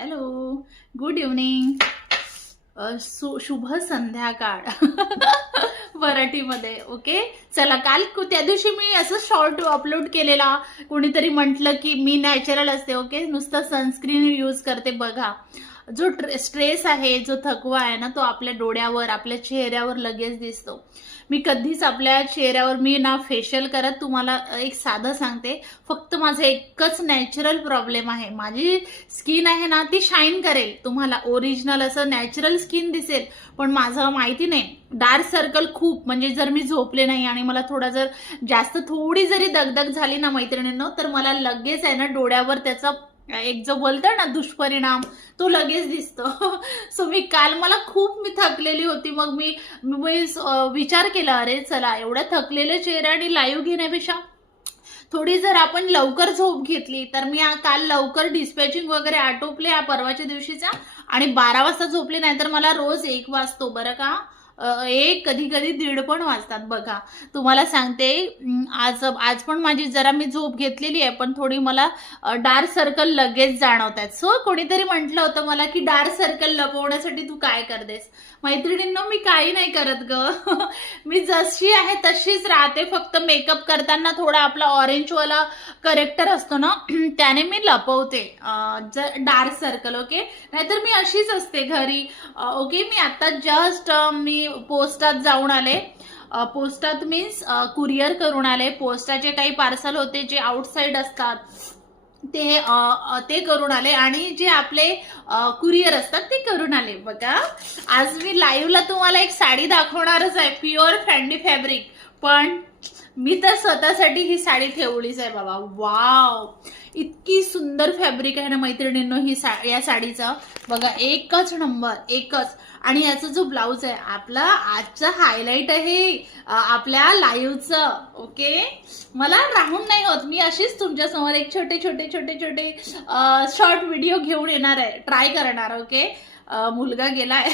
Hello, good evening. शुभ संध्याकाळ. मराठीमध्ये. ओके, चला. काल त्या दिवशी मी असं शॉर्ट अपलोड केलेला. कोणीतरी म्हटलं की मी नॅचरल असते. ओके, नुसतं सनस्क्रीन यूज करते. बघा, जो स्ट्रेस आहे, जो थकवा आहे ना, तो आपल्या डोळ्यावर, आपल्या चेहऱ्यावर लगेच दिसतो. मी कधीच आपल्या चेहऱ्यावर मी ना फेशियल करत. तुम्हाला एक साधं सांगते, फक्त माझं एकच नॅचरल प्रॉब्लेम आहे. माझी स्किन आहे ना, ती शाईन करेल, तुम्हाला ओरिजिनल असं नॅचरल स्किन दिसेल. पण माझं माहिती नाही, डार्क सर्कल खूप, म्हणजे जर मी झोपले नाही आणि मला जर जास्त थोडी जरी दगदग झाली ना मैत्रिणींनो, तर मला लगेच आहे ना डोळ्यावर त्याचा एक जो बोलतो ना दुष्परिणाम, तो लगेच दिसतो. सो मला मी थकलेली होती. मग मी विचार केला, अरे चला, एवढ्या थकलेल्या चेहऱ्याने लाईव्ह घेण्यापेक्षा थोडी जर आपण लवकर झोप घेतली तर मी काल लवकर डिस्पॅचिंग वगैरे आटोपले परवाच्या दिवशीचा, आणि 12 वाजता झोपले. नाहीतर मला रोज 1 वाजतो बरं का. 1 कधी कधी 1:30 पण वाजतात. बघा, तुम्हाला सांगते, आज पण माझी जरा मी झोप घेतलेली आहे, पण थोडी मला डार्क सर्कल लगेच जाणवतात. सो कोणीतरी म्हटलं होतं मला की डार्क सर्कल लपवण्यासाठी तू काय करतेस. मैत्रिणींनो, मी काही नाही करत ग. मी जशी आहे तशीच राहते. फक्त मेकअप करताना थोडा आपला ऑरेंजवाला करेक्टर असतो ना, त्याने मी लपवते डार्क सर्कल. ओके, नाहीतर मी अशीच असते घरी. ओके, मी आता जस्ट मी पोस्टात जाऊन आले. पोस्टात मीन्स कुरिअर करून आले. पोस्टाचे काही पार्सल होते जे आउटसाइड असतात ते करून आले, आणि जे आपले कुरिअर असतात ते करून आले. बघा, आज मी लाईव्हला तुम्हाला एक साडी दाखवणारच आहे, प्युअर फॅन्डी फॅब्रिक. पण मी तर स्वतःसाठी ही साडी ठेवलीच आहे बाबा. वाव, इतकी सुंदर फॅब्रिक आहे ना मैत्रिणींनो या साडीचा. बघा, एकच नंबर, एकच. आणि याचा जो ब्लाऊज आहे, आपला आजचा हायलाइट आहे आपल्या लाईव्हचं. ओके, मला राहून नाही होत, मी अशीच तुमच्या समोर एक छोटे छोटे छोटे छोटे शॉर्ट व्हिडिओ घेऊन येणार आहे, ट्राय करणार. ओके, मुलगा गेलाय.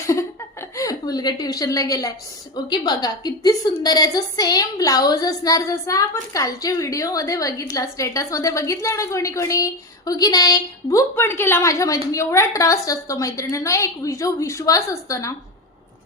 मुलगा ट्युशनला गेलाय. ओके, बघा किती सुंदर याचं सेम ब्लाऊज असणार जसा आपण कालच्या व्हिडिओ मध्ये बघितला, स्टेटस मध्ये बघितलं ना कोणी कोणी, हो की नाही. बुक पण केला माझ्या मैत्रिणी. एवढा ट्रस्ट असतो मैत्रिणींना, एक जो विश्वास असतो ना,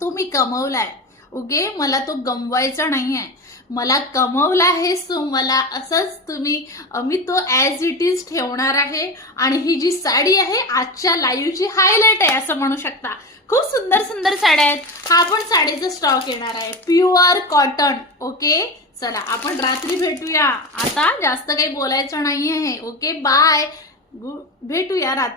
तो मी कमवलाय. ओके, मला तो गमवायचा नाहीये, मला कमवला आहे. सो मला असंच मी तो ऍज इट इज ठेवणार आहे. आणि ही जी साडी आहे आजच्या लाईव्हची हायलाइट आहे असं म्हणू शकता. खूप सुंदर सुंदर साड्या आहेत. हा पण साडीचा स्टॉक येणार आहे, प्युअर कॉटन. ओके, चला आपण रात्री भेटूया. आता जास्त काही बोलायचं नाही आहे. ओके, बाय, भेटूया रात्री.